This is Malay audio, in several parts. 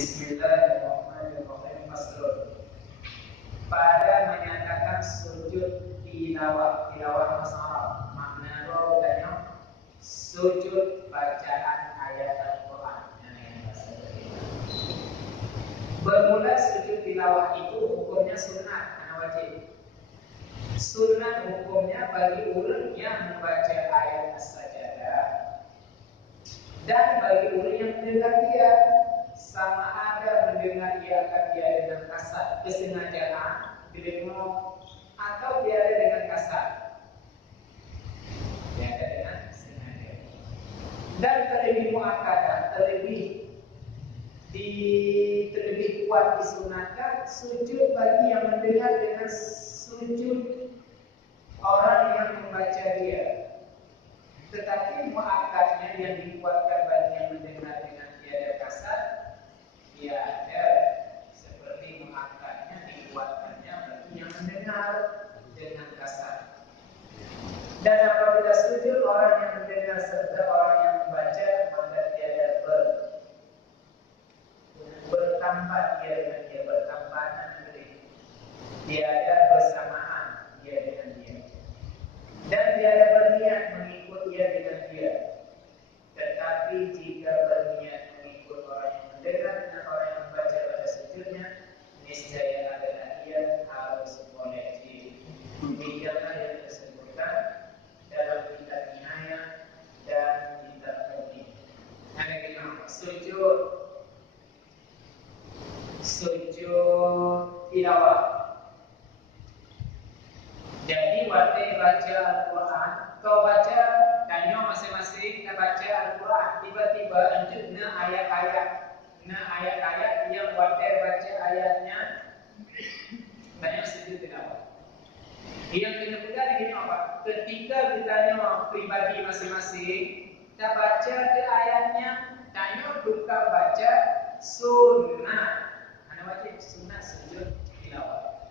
Bismillahirrahmanirrahim. Faslun. Pada menyatakan sujud tilawah, tilawah bahasa Arab, makna rodanya sujud bacaan ayat Al-Quran. Bermula sujud tilawah itu hukumnya sunat, karena wajib. Sunat hukumnya bagi orang yang membaca ayat As-Sajadah dan bagi orang yang mendengar dia, sama ada mendengar dia akan dia dengan kasar kesengajaan didengar atau biada dengan kasar, biada dengan sengaja. Dan terlebih muakkadah, terlebih kuat disunatkan sujud bagi yang mendengar dengan sujud orang yang membaca dia. Tetapi muakkadnya yang dikuatkan bagi yang mendengar dengan tiada kasar, tiada seperti muakkadnya dikuatkannya bagi yang mendengar dengan kasar. Dan apabila sujud orang yang mendengar serta orang yang membaca, maka tiada bertambah dia dengan dia, bertambahan tiada bersamaan dia dengan dia, dan tiada berniat mengikut dia dengan dia. Tetapi jika berniat mengikut orang yang mendengar dan orang yang membaca pada sujudnya, niscaya adalah dia harus boleh demikianlah yang disebutkan dalam kitab Nihayah dan kitab Mughni. Ada kita sujud tilawah. Jadi waktu baca Al-Quran, kau baca tanya masing-masing kita baca Al-Quran, tiba-tiba lanjut ayat-ayat yang waktu baca ayatnya tanya sujud tilawah. Yang kena pegang ini apa? Ketika kita tanya pribadi masing-masing, kita baca ke ayatnya, tanya bukan baca sunnah. Mana wajib sunnah sujud tilawah.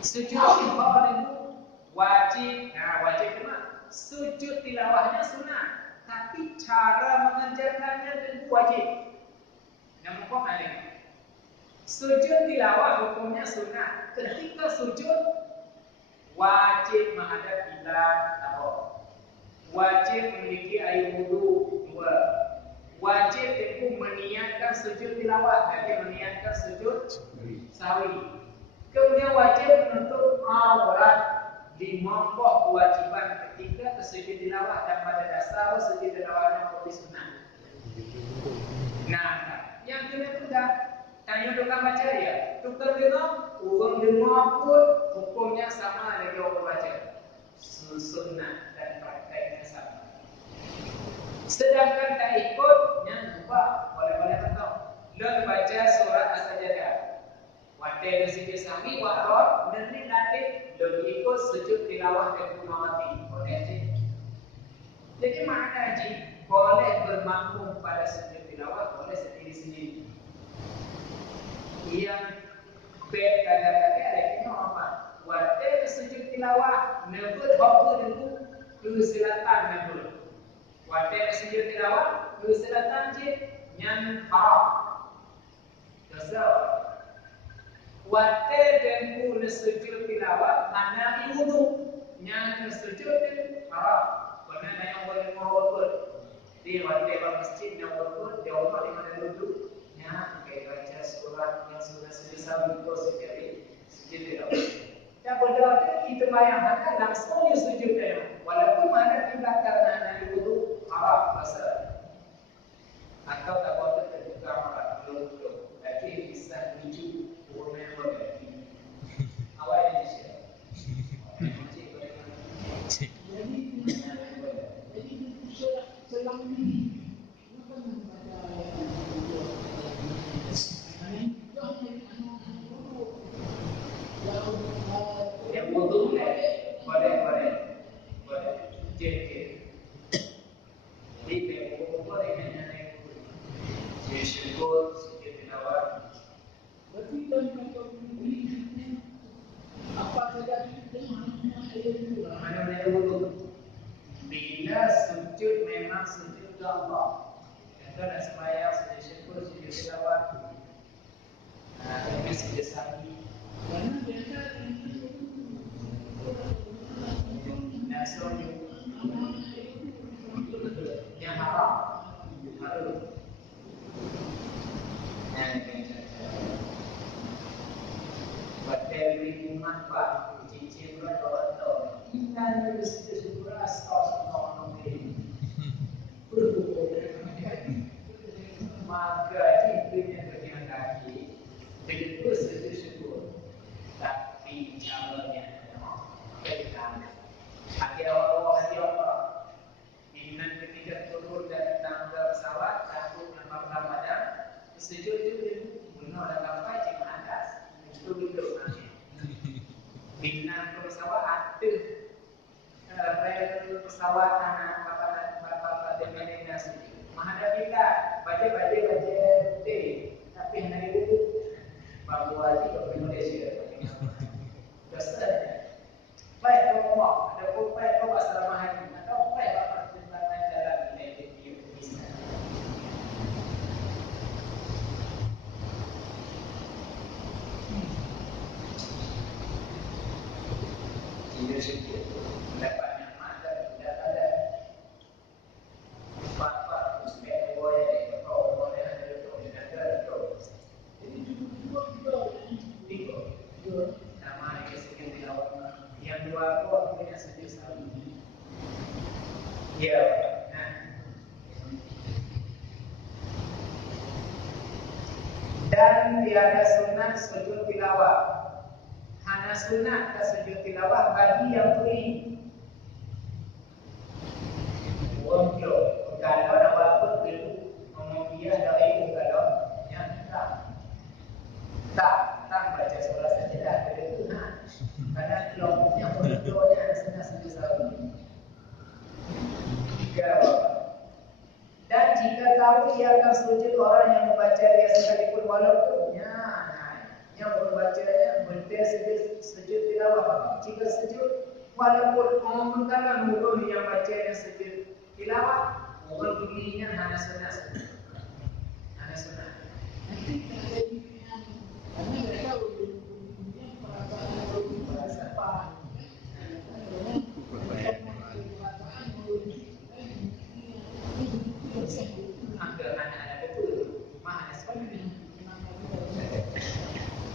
Sujud tilawah itu wajib. Nah, wajib itu mah sujud tilawahnya sunnah, tapi cara mengerjakannya tentu wajib. Namun kok ada sujud tilawah hukumnya sunnah. Ketika sujud wajib menghadap kiblat atau wajib memiliki air wudu 2. Wajib tentu meniatkan sujud tilawah, jadi meniatkan sujud sahwi. Kemudian wajib menutup aurat di mongkok kewajiban ketika sujud tilawah, dan pada dasar sujud tilawahnya menjadi sunnah. Nah, yang kena pegang tanya tukang baca dia, tukang dengar, orang dengar pun hukumnya sama dengan orang baca, sunnah dan prakteknya sama. Sedangkan tak ikut yang lupa, boleh-boleh tahu. Lo baca surat As-Sajadah, waktu itu sujud sahwi, waktu nanti lo ikut sujud tilawah dan kunawati, boleh je. Jadi makna je boleh bermakmum pada sujud tilawah, boleh sendiri-sendiri. Yang bed kata-kata ada kena apa? Waktu sujud tilawah, nebut hokku tentu ke selatan nebut. Waktu sujud tilawah ke selatan je yang haram. Dosa. Waktu tempu sujud tilawah hanya wudu, yang sujud haram. Karena yang boleh mawakul. Di waktu masjid yang mawakul, dia orang di mana duduk, yang kayak baca surat yang sudah sahwi itu sujud tilawah. Dan berdoa itu bayangkan langsung sujud tilawah. Walaupun mana kiblat karena ada wudu haram pasal. Atau tak boleh terbuka malam belum, tapi bisa tuju orang yang berarti. Awal ini sih. Jadi selama ini bukan membaca yang wudu boleh. Jadi boleh hanya syukur sujud tilawah. Berarti dan kata ini apa saja itu mana wudu. Bila sujud memang sujud ke Allah. Kata nak sembahyang sujud syukur sujud tilawah sudah sabi. Nasib yang haram. Haram. Batal lingkungan pak, cincin berdoa. Kita ni bersyukur astagfirullah. Maka itu yang berjalan kaki. Begitu syukur. Tapi caranya, kita hati Allah. Iman ketika turun dari tangga pesawat, takut nampak Ramadan, sejauh itu bunuh dan kapal cuma atas. Itu betul macam. Bina pesawat ada rel pesawat anak bapa dengan nasi. Menghadapi kita baca putih, tapi hari itu baru lagi ke Indonesia. Dasar. Baik ngomong, ada baik kau pasal mahal, atau baik apa pertimbangan dalam nilai itu bisa. Jadi sedikit mendapat nyaman dan tidak ada apa-apa sebagai boleh atau boleh ada itu tidak ada itu. Jadi itu nama kesekian tilawat yang dua kok punya sejauh sekali. Ya, nah. Dan tiada sunat sujud tilawah. Hanya sunat ke sujud tilawah bagi yang tuli. Wongkyo, kalau ada waktu dulu mengupiah dari kalau yang tak baca surah sajadah itu nah. Karena kelompoknya wongkyonya sunat sujud sawi. Dan jika tahu ia akan sujud orang yang membaca dia sekalipun walaupun yang membacanya berdia sujud tilawah. Jika sujud walaupun mengumumkan nurun yang bacanya sujud tilawah, orang tulinya hanya sunat. Hanya sunat. Karena mereka ujung-ujungnya perasaan apa?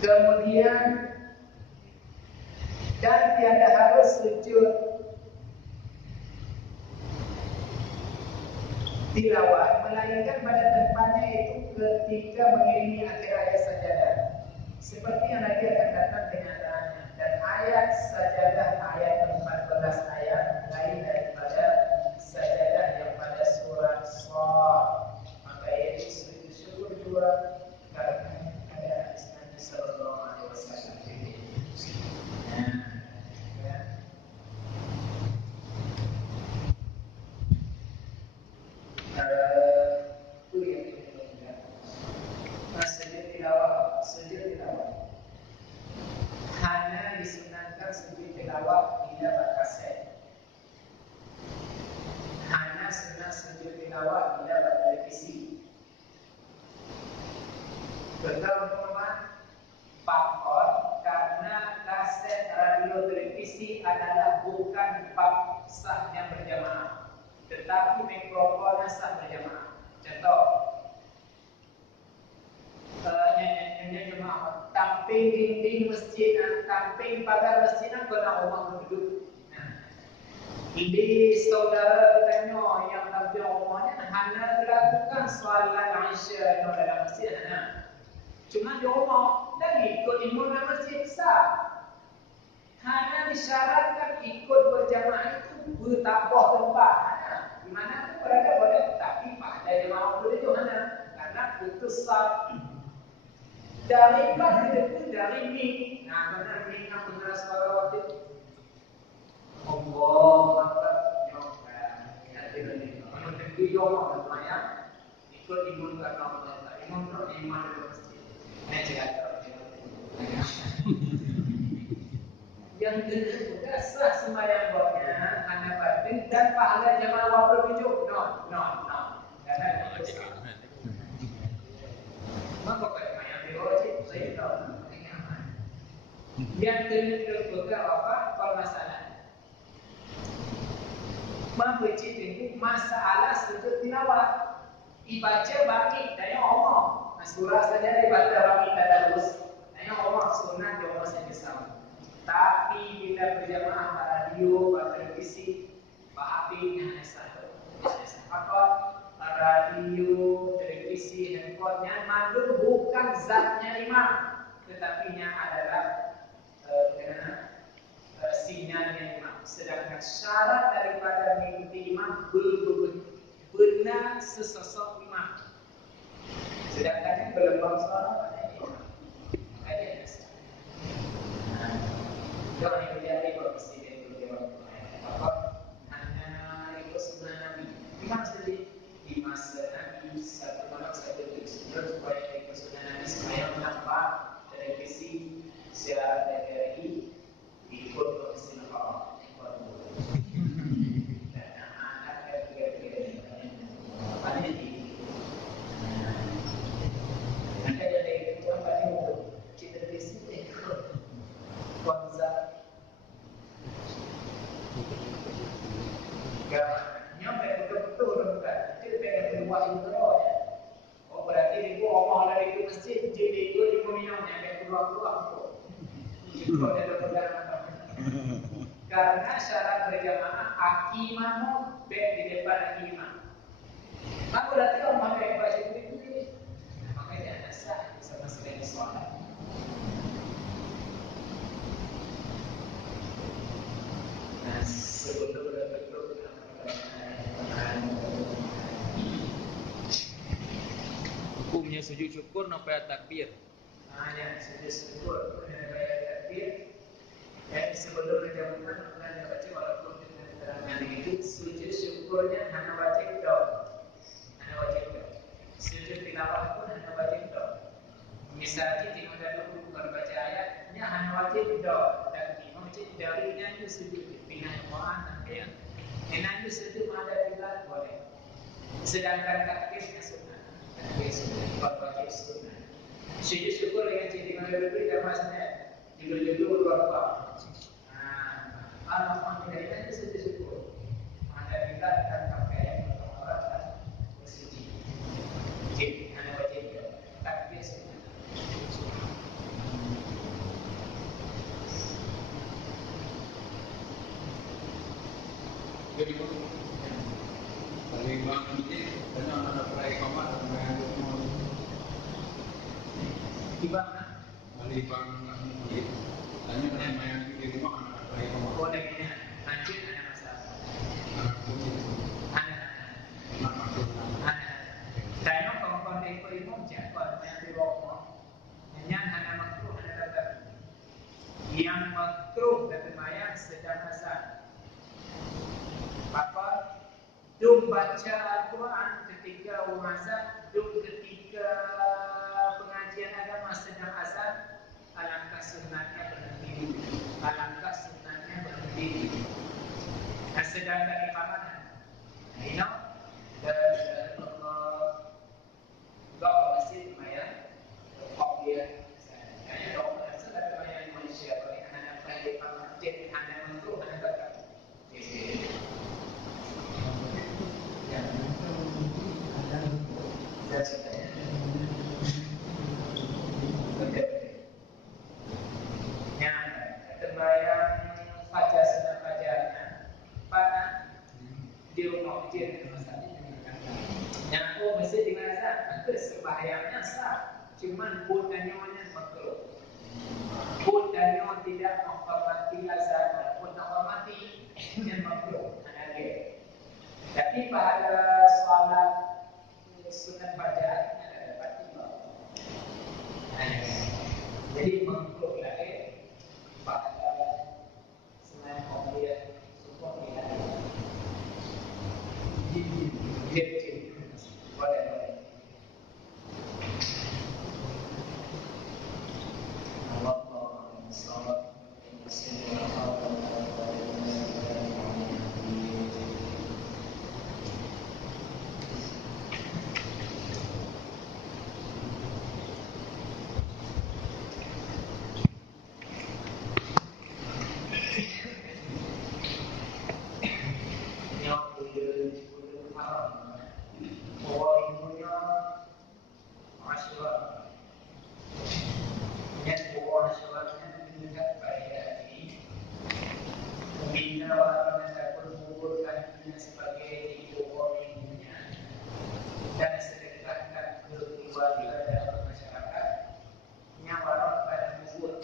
Kemudian dan tiada harus sujud tilawah melainkan pada tempatnya itu ketika mengiringi akhir ayat sajadah. Seperti yang nanti akan datang kenyataannya. Dan ayat sajadah ayat 14 ayat lain daripada sajadah yang pada surat Shad. Maka yaitu sujud syukur dua karena ada hadis Nabi Sallallahu Alaihi Wasallam. Itu yang kita sujud tilawah. Hanya disunatkan sujud tilawah bila berkaset. Hanya sunat sujud tilawah bila bertelevisi. Bertemu pakon karena kaset radio televisi adalah bukan bab sah yang berjamaah, tetapi mikrofonnya sah berjamaah. Contoh, nyanyi jemaah, tamping dinding masjid, tamping pagar masjid, kena orang duduk. Ini saudara tanya yang kerja rumahnya hanya dilakukan soalan Aisyah dalam masjid hanya. Cuma di rumah dan ikut imam dalam masjid sah. Hanya disyaratkan ikut berjamaah itu bertambah tempat. Di mana pun berada boleh, tapi pada jemaah itu hanya karena putus sah. Dari pagi itu dari ming. Nah, benar ming yang benar suara waktu itu. Allah Akbar. Kalau tentu jomah lumayan ikut imam karena Allah. Imam tu imam dalam masjid. Ini cerita. Yang kedua juga sah sembahyang buatnya hanya batin dan pahala jamaah wafil tujuh. No. Karena itu. Maka pada yang diwajib saya tahu. Yang kena dilakukan apa? Permasalahan. Membaca itu masalah sujud tilawah. Dibaca bagi daya Allah. Surah saja dibaca bagi tadarus. Daya Allah sunat dia Allah saja sama. Tapi bila berjamaah radio, televisi, HP hanya satu. Apa? Radio, televisi, handphonenya mandu bukan zatnya imam, tetapinya adalah sinyalnya imam. Sedangkan syarat daripada mengikuti imam benar sesosok imam. Sedangkan berlembang suara pada imam. Makanya jangan yang menjadi presiden apa? Hanya ikut sunnah Nabi. Imam sendiri di masa Nabi satu malam satu tujuan supaya ikut sunnah Nabi supaya menambah televisi secara TVRI ikut komisi Allah. Dan anak kira-kira apa ni? Nanti ada itu apa ni untuk kita televisi ikut konsep. Nyampe betul-betul bukan. Kita pengen keluar itu ya. Oh berarti itu Allah dari itu masjid, jadi itu di minumnya pengen keluar tu. Itu ada pegangan. Karena syarat berjamaah akimamu baik di depan akimah. Maka berarti Allah pengen baca itu. Makanya ada sah sama selain solat. Nah, sebetulnya betul. Hukumnya sujud syukur sampai takbir. Ya, sujud syukur sampai takbir. Sebelum menjawabkan yang baca walaupun dengan keterangan itu sujud syukurnya hanya wajib doa. Hanya wajib doa. Sujud tilawah pun hanya wajib doa. Misalnya tengok dulu baca ayatnya hanya wajib doa dan imam wajib dalilnya itu sujud pindah Quran dan yang itu sujud ada juga boleh. Sedangkan takbirnya sunnah. Takbir sunnah, wajib sunnah. Sujud syukur dengan ciri mana dulu dan maksudnya dulu berapa. Allah menjadikan itu sujud syukur. Ada juga dan pakai orang dan bersuci. Jadi hanya wajib takbir sunnah. Jadi paling bang ini karena anak perai kamat dengan Ibang paling bang ini hanya main di rumah anak perai kamat. Oh lagi lanjut ada masalah. Anak kucing. Ada. Saya kalau ikut imam jangan yang di bawah. Yang hanya makruh hanya tetap. Yang makruh dan mayang sedang azan. Apa? Dum baca Al-Quran ketika azan, dum ketika pengajian agama sedang azan, alangkah sunnahnya berhenti. Alangkah sunnahnya berhenti. Dan sedangkan iqamah, you know, dan Allah masjid lumayan, kopiah. Hanya dokter sedang lumayan manusia. Hanya apa yang iqamah, jadi hanya untuk hanya tetap. Yang terbayang fajar sunnah fajarnya pada di rumah masjid yang mesti di mana sembahyangnya sah, cuman pun dan nyonya makruh. Pun dan nyonya tidak menghormati azan, pun menghormati yang makruh. Tapi pada solat sunat fajar ada batin. Jadi makruh lagi pada sunat komplien subuh ini. Jadi boleh. Allahumma salli keluarga dalam masyarakat nyawaran pada kubur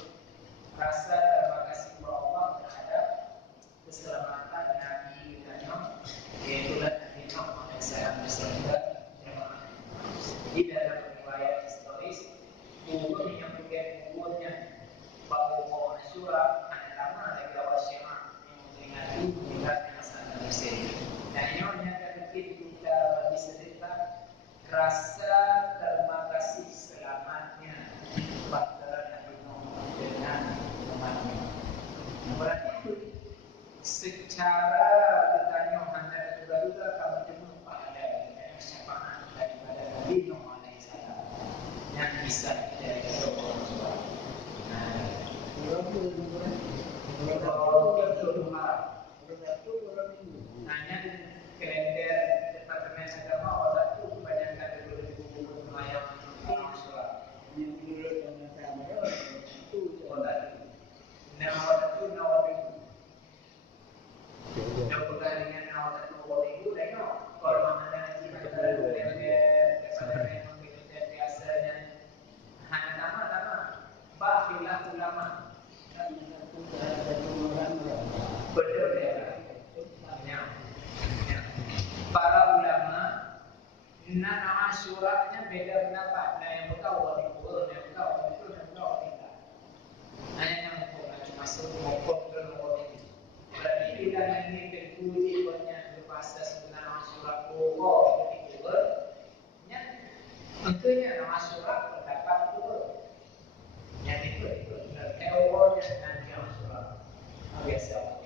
rasa terima kasih kepada Allah terhadap keselamatan Nabi Nabi yaitu Nabi Nuh alaihissalam beserta jemaah. Jadi dalam riwayat historis kubur yang bagian kuburnya bahawa Asyura ada lama lagi awal Syiah yang memperingati meninggalnya Hasan al-Basri. Dan nyonya terbikin kita bagi cerita rasa terima kasih selamatnya bahtera Nabi Nuh dengan umatnya. Berarti secara ditanya anda juga kamu jumpa ada syafaat daripada Nabi Nuh alaihissalam yang bisa dari orang tua. Hanya kalender Departemen Agama orang itu kebanyakan dulu melayang orang surat. Nama itu nama itu. Yang pertandingan nama itu itu dah kalau mana nanti pada kalender Departemen Agama biasanya hanya nama bahilah ulama. Betul ya. Para ulama nama Asyuranya beda pendapat. Nah yang tahu orang itu, yang tahu orang itu, yang tahu tidak. Hanya yang cuma sempurna orang itu. Berarti bila ini terpuji banyak berpasta sebenarnya Asyura pokok itu nya tentunya nama Asyura pendapat itu. Yang itu teorinya nanti Asyura biasa.